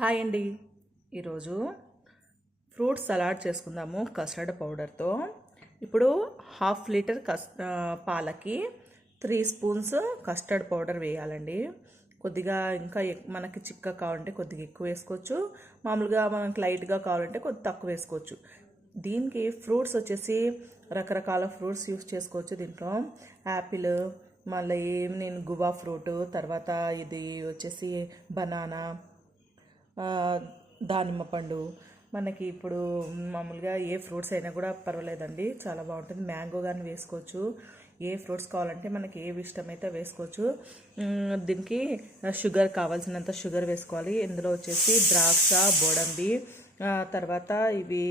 Hi అండి. ఈరోజు fruit salad చేసుకుందాము కస్టర్డ్ పౌడర్తో. ఇప్పుడు హాఫ్ లీటర్ పాలకి 3 స్పూన్స్ కస్టర్డ్ పౌడర్ వేయాలండి. కొద్దిగా ఇంకా మనకి చిక్క కావాలంటే కొద్దిగా ఎక్కువ వేసుకోవచ్చు, మామూలుగా మనకి లైట్గా కావాలంటే కొద్ది తక్కువ వేసుకోవచ్చు. దీనికి ఫ్రూట్స్ వచ్చేసి రకరకాల ఫ్రూట్స్ యూస్ చేసుకోవచ్చు. దీంట్లో యాపిల్, మళ్ళీ నేను గువా ఫ్రూట్, తర్వాత ఇది వచ్చేసి బనానా, దానిమ్మ పండు. మనకి ఇప్పుడు మామూలుగా ఏ ఫ్రూట్స్ అయినా కూడా పర్వాలేదండి, చాలా బాగుంటుంది. మ్యాంగో కానీ వేసుకోవచ్చు. ఏ ఫ్రూట్స్ కావాలంటే మనకి ఏవి ఇష్టమైతే వేసుకోవచ్చు. దీనికి షుగర్ కావాల్సినంత షుగర్ వేసుకోవాలి. ఇందులో వచ్చేసి ద్రాక్ష, బోడంబి, తర్వాత ఇవి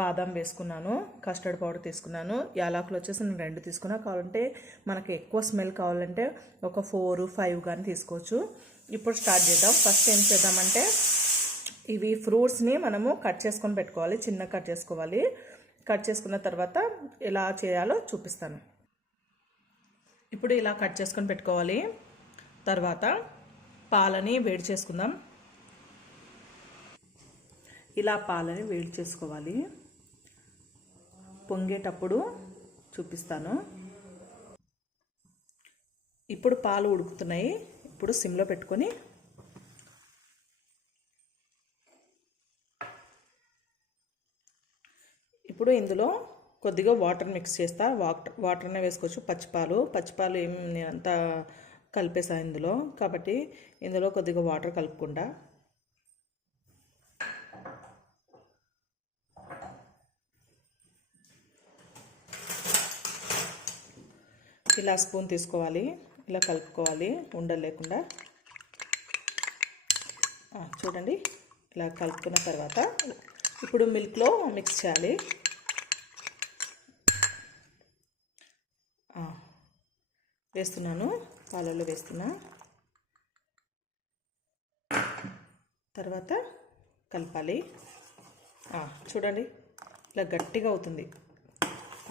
బాదం వేసుకున్నాను, కస్టర్డ్ పౌడర్ తీసుకున్నాను. యాలకులు వచ్చేసి నేను 2 తీసుకున్నా. కావాలంటే మనకి ఎక్కువ స్మెల్ కావాలంటే ఒక 4, 5 కానీ తీసుకోవచ్చు. ఇప్పుడు స్టార్ట్ చేద్దాం. ఫస్ట్ ఏం చేద్దామంటే ఇవి ఫ్రూట్స్ని మనము కట్ చేసుకొని పెట్టుకోవాలి, చిన్న కట్ చేసుకోవాలి. కట్ చేసుకున్న తర్వాత ఎలా చేయాలో చూపిస్తాను. ఇప్పుడు ఇలా కట్ చేసుకొని పెట్టుకోవాలి. తర్వాత పాలని వేడి చేసుకుందాం. ఇలా పాలని వేడి చేసుకోవాలి. పొంగేటప్పుడు చూపిస్తాను. ఇప్పుడు పాలు ఉడుకుతున్నాయి. ఇప్పుడు సిమ్లో పెట్టుకొని ఇప్పుడు ఇందులో కొద్దిగా వాటర్ మిక్స్ చేస్తా. వాటర్నే వేసుకోవచ్చు. పచ్చిపాలు ఏం నేనంతా కలిపేసాను ఇందులో, కాబట్టి ఇందులో కొద్దిగా వాటర్ కలుపుకుంటా. ఇలా స్పూన్ తీసుకోవాలి, ఇలా కలుపుకోవాలి ఉండలు లేకుండా. చూడండి, ఇలా కలుపుకున్న తర్వాత ఇప్పుడు మిల్క్లో మిక్స్ చేయాలి. వేస్తున్నాను, పాలల్లో వేస్తున్నా. తర్వాత కలపాలి. చూడండి, ఇలా గట్టిగా అవుతుంది.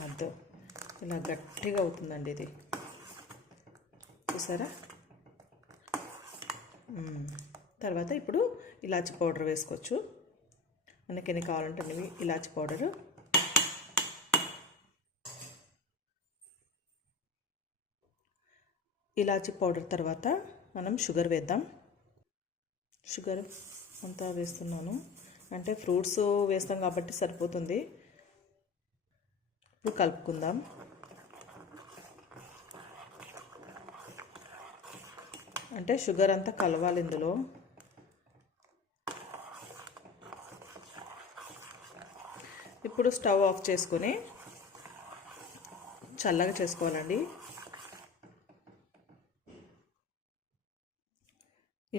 అదో ఇలా గట్టిగా అవుతుందండి ఇది, చూసారా? తర్వాత ఇప్పుడు ఇలాచి పౌడర్ వేసుకోవచ్చు. మనకి ఎన్ని కావాలంటే ఇలాచి పౌడరు. ఇలాచి పౌడర్ తర్వాత మనం షుగర్ వేద్దాం. షుగర్ అంతా వేస్తున్నాను, అంటే ఫ్రూట్స్ వేస్తాం కాబట్టి సరిపోతుంది. ఇప్పుడు కలుపుకుందాం. అంటే షుగర్ అంతా కలవాలి ఇందులో. ఇప్పుడు స్టవ్ ఆఫ్ చేసుకొని చల్లగా చేసుకోవాలండి.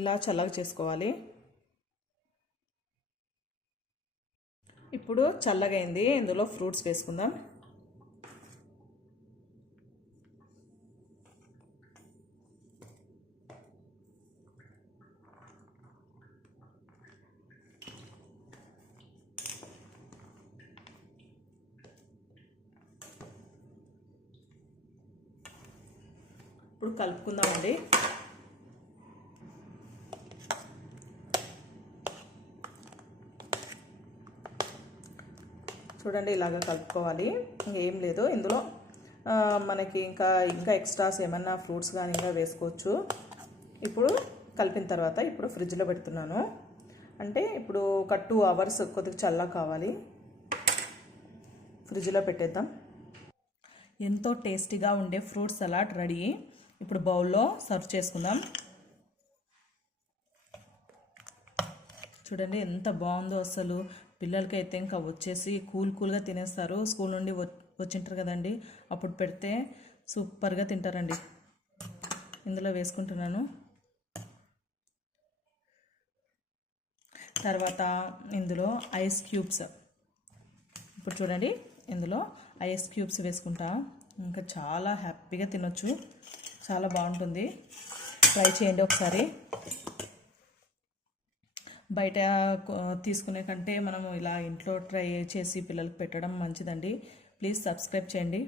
ఇలా చల్లగా చేసుకోవాలి. ఇప్పుడు చల్లగా అయింది. ఇందులో ఫ్రూట్స్ వేసుకుందాం. ఇప్పుడు కలుపుకుందామండి. చూడండి, ఇలాగ కలుపుకోవాలి. ఇంకేం లేదు ఇందులో. మనకి ఇంకా ఎక్స్ట్రాస్ ఏమన్నా ఫ్రూట్స్ కానీ ఇంకా వేసుకోవచ్చు. ఇప్పుడు కలిపిన తర్వాత ఇప్పుడు ఫ్రిడ్జ్లో పెడుతున్నాను. అంటే ఇప్పుడు ఒక 2 అవర్స్ కొద్దిగా చల్లగా కావాలి. ఫ్రిడ్జ్లో పెట్టేద్దాం. ఎంతో టేస్టీగా ఉండే ఫ్రూట్ సలాడ్ రెడీ. ఇప్పుడు బౌల్లో సర్వ్ చేసుకుందాం. చూడండి ఎంత బాగుందో అసలు. పిల్లలకైతే ఇంకా వచ్చేసి కూల్గా తినేస్తారు. స్కూల్ నుండి వచ్చింటారు కదండి, అప్పుడు పెడితే సూపర్గా తింటారండి. ఇందులో వేసుకుంటున్నాను. తర్వాత ఇందులో ఐస్ క్యూబ్స్. ఇప్పుడు చూడండి, ఇందులో ఐస్ క్యూబ్స్ వేసుకుంటా. ఇంకా చాలా హ్యాపీగా తినొచ్చు. చాలా బాగుంటుంది. ట్రై చేయండి ఒకసారి. బయట తీసుకునే కంటే మనము ఇలా ఇంట్లో ట్రై చేసి పిల్లలకు పెట్టడం మంచిదండి. ప్లీజ్ సబ్స్క్రైబ్ చేయండి.